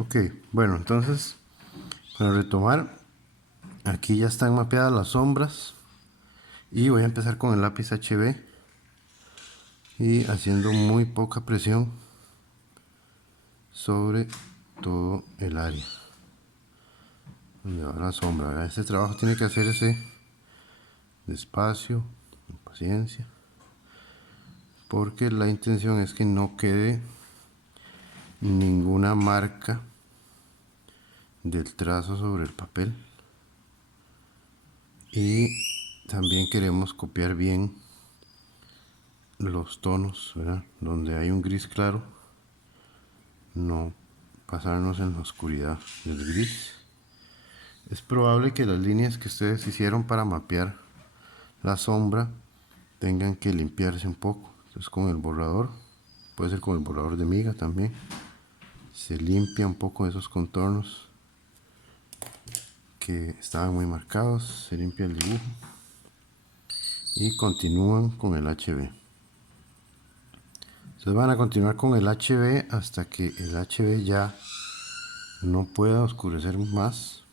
Ok, bueno, entonces para retomar, aquí ya están mapeadas las sombras y voy a empezar con el lápiz HB y haciendo muy poca presión sobre todo el área donde va la sombra, ¿verdad? Este trabajo tiene que hacerse despacio, con paciencia, porque la intención es que no quede ninguna marca del trazo sobre el papel, y también queremos copiar bien los tonos, ¿verdad? Donde hay un gris claro, no pasarnos en la oscuridad del gris. Es probable que las líneas que ustedes hicieron para mapear la sombra tengan que limpiarse un poco. Entonces con el borrador, puede ser con el borrador de miga también, se limpia un poco esos contornos que estaban muy marcados, se limpia el dibujo y continúan con el HB. Entonces van a continuar con el HB hasta que el HB ya no pueda oscurecer más.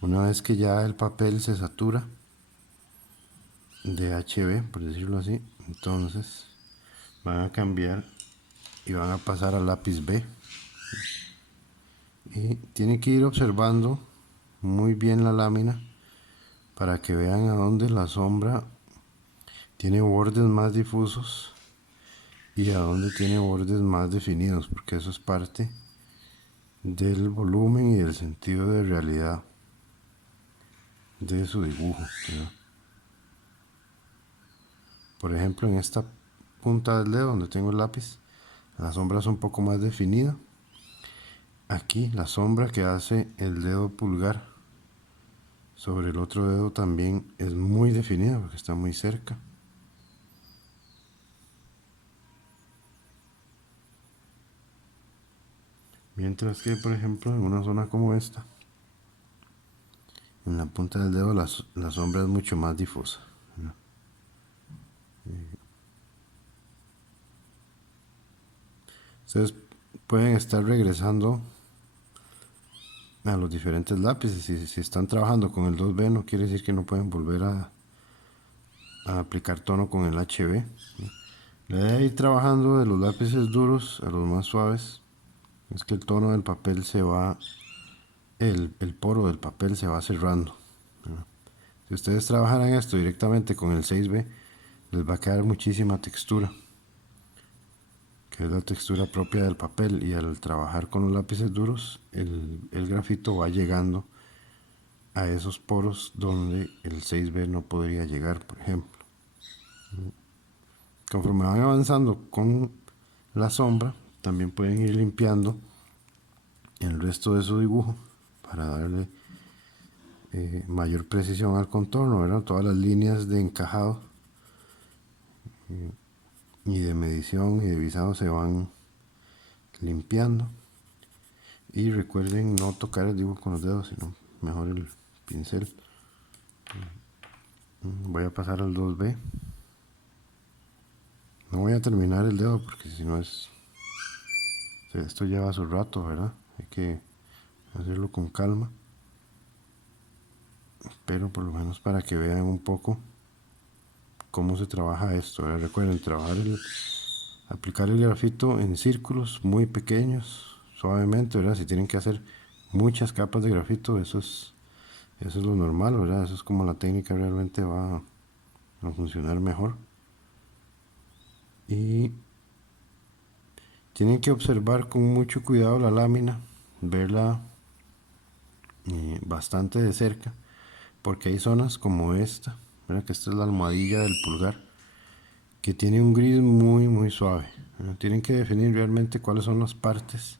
Una vez que ya el papel se satura de HB, por decirlo así, entonces van a cambiar y van a pasar al lápiz B. Y tienen que ir observando muy bien la lámina para que vean a dónde la sombra tiene bordes más difusos y a dónde tiene bordes más definidos, porque eso es parte del volumen y del sentido de realidad de su dibujo, ¿verdad? Por ejemplo, en esta punta del dedo donde tengo el lápiz, la sombra es un poco más definida. Aquí la sombra que hace el dedo pulgar sobre el otro dedo también es muy definida porque está muy cerca. Mientras que, por ejemplo, en una zona como esta, en la punta del dedo la sombra es mucho más difusa, ¿no? Ustedes pueden estar regresando a los diferentes lápices. Si están trabajando con el 2B, no quiere decir que no pueden volver a aplicar tono con el HB. La idea de ir trabajando de los lápices duros a los más suaves es que el tono del papel se va, el poro del papel se va cerrando, ¿no? Si ustedes trabajaran esto directamente con el 6B, les va a quedar muchísima textura, que es la textura propia del papel, y al trabajar con los lápices duros, el grafito va llegando a esos poros donde el 6B no podría llegar, por ejemplo. Conforme van avanzando con la sombra, también pueden ir limpiando el resto de su dibujo para darle mayor precisión al contorno, ¿verdad? Todas las líneas de encajado y de medición y de visado se van limpiando. Y recuerden no tocar el dibujo con los dedos, sino mejor el pincel. Voy a pasar al 2B. No voy a terminar el dedo porque si no es... Esto lleva su rato, ¿verdad? Hay que hacerlo con calma. Pero por lo menos para que vean un poco cómo se trabaja esto, ¿verdad? Recuerden aplicar el grafito en círculos muy pequeños, suavemente, ¿verdad? Si tienen que hacer muchas capas de grafito, eso es lo normal, ¿verdad? Eso es como la técnica realmente va a funcionar mejor. Y tienen que observar con mucho cuidado la lámina, verla bastante de cerca, porque hay zonas como esta, ¿verdad? Que esta es la almohadilla del pulgar, que tiene un gris muy muy suave, ¿verdad? Tienen que definir realmente cuáles son las partes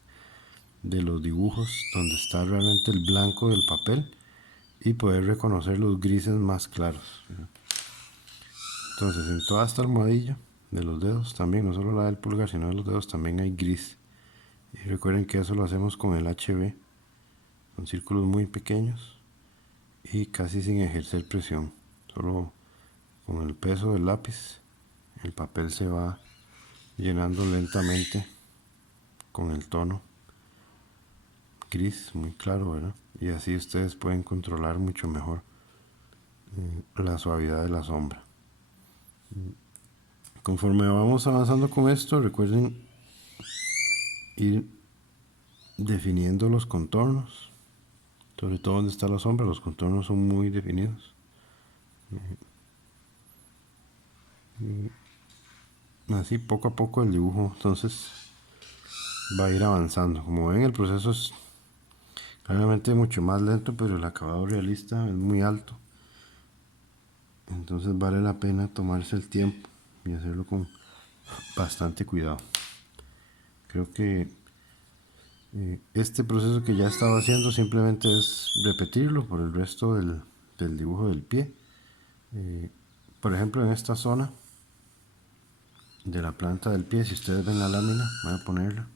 de los dibujos donde está realmente el blanco del papel y poder reconocer los grises más claros, ¿verdad? Entonces en toda esta almohadilla de los dedos también, no solo la del pulgar sino de los dedos, también hay gris. Y recuerden que eso lo hacemos con el HB, con círculos muy pequeños y casi sin ejercer presión. Solo con el peso del lápiz el papel se va llenando lentamente con el tono gris, muy claro, ¿verdad? Y así ustedes pueden controlar mucho mejor la suavidad de la sombra. Conforme vamos avanzando con esto, recuerden ir definiendo los contornos, sobre todo donde está la sombra. Los contornos son muy definidos. Así poco a poco el dibujo entonces va a ir avanzando. Como ven, el proceso es claramente mucho más lento, pero el acabado realista es muy alto. Entonces vale la pena tomarse el tiempo y hacerlo con bastante cuidado. Creo que este proceso que ya estaba haciendo simplemente es repetirlo por el resto del dibujo del pie. Por ejemplo, en esta zona de la planta del pie, si ustedes ven la lámina, voy a ponerla.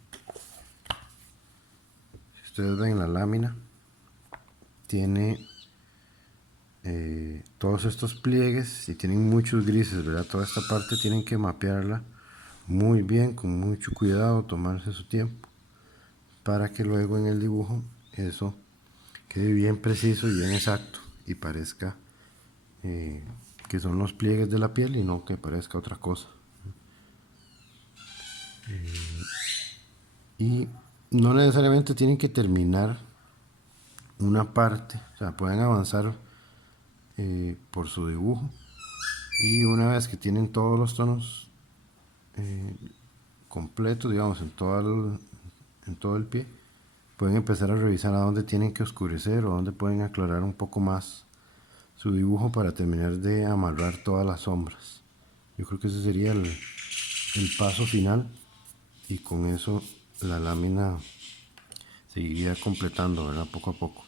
Si ustedes ven la lámina, tiene todos estos pliegues y tienen muchos grises, ¿verdad? Toda esta parte tienen que mapearla muy bien, con mucho cuidado, tomarse su tiempo, para que luego en el dibujo eso quede bien preciso y bien exacto y parezca que son los pliegues de la piel y no que parezca otra cosa. Y no necesariamente tienen que terminar una parte, o sea, pueden avanzar por su dibujo y una vez que tienen todos los tonos completos, digamos, en todo el pie, pueden empezar a revisar a dónde tienen que oscurecer o dónde pueden aclarar un poco más su dibujo para terminar de amarrar todas las sombras. Yo creo que ese sería el paso final y con eso la lámina seguiría completando, ¿verdad? Poco a poco.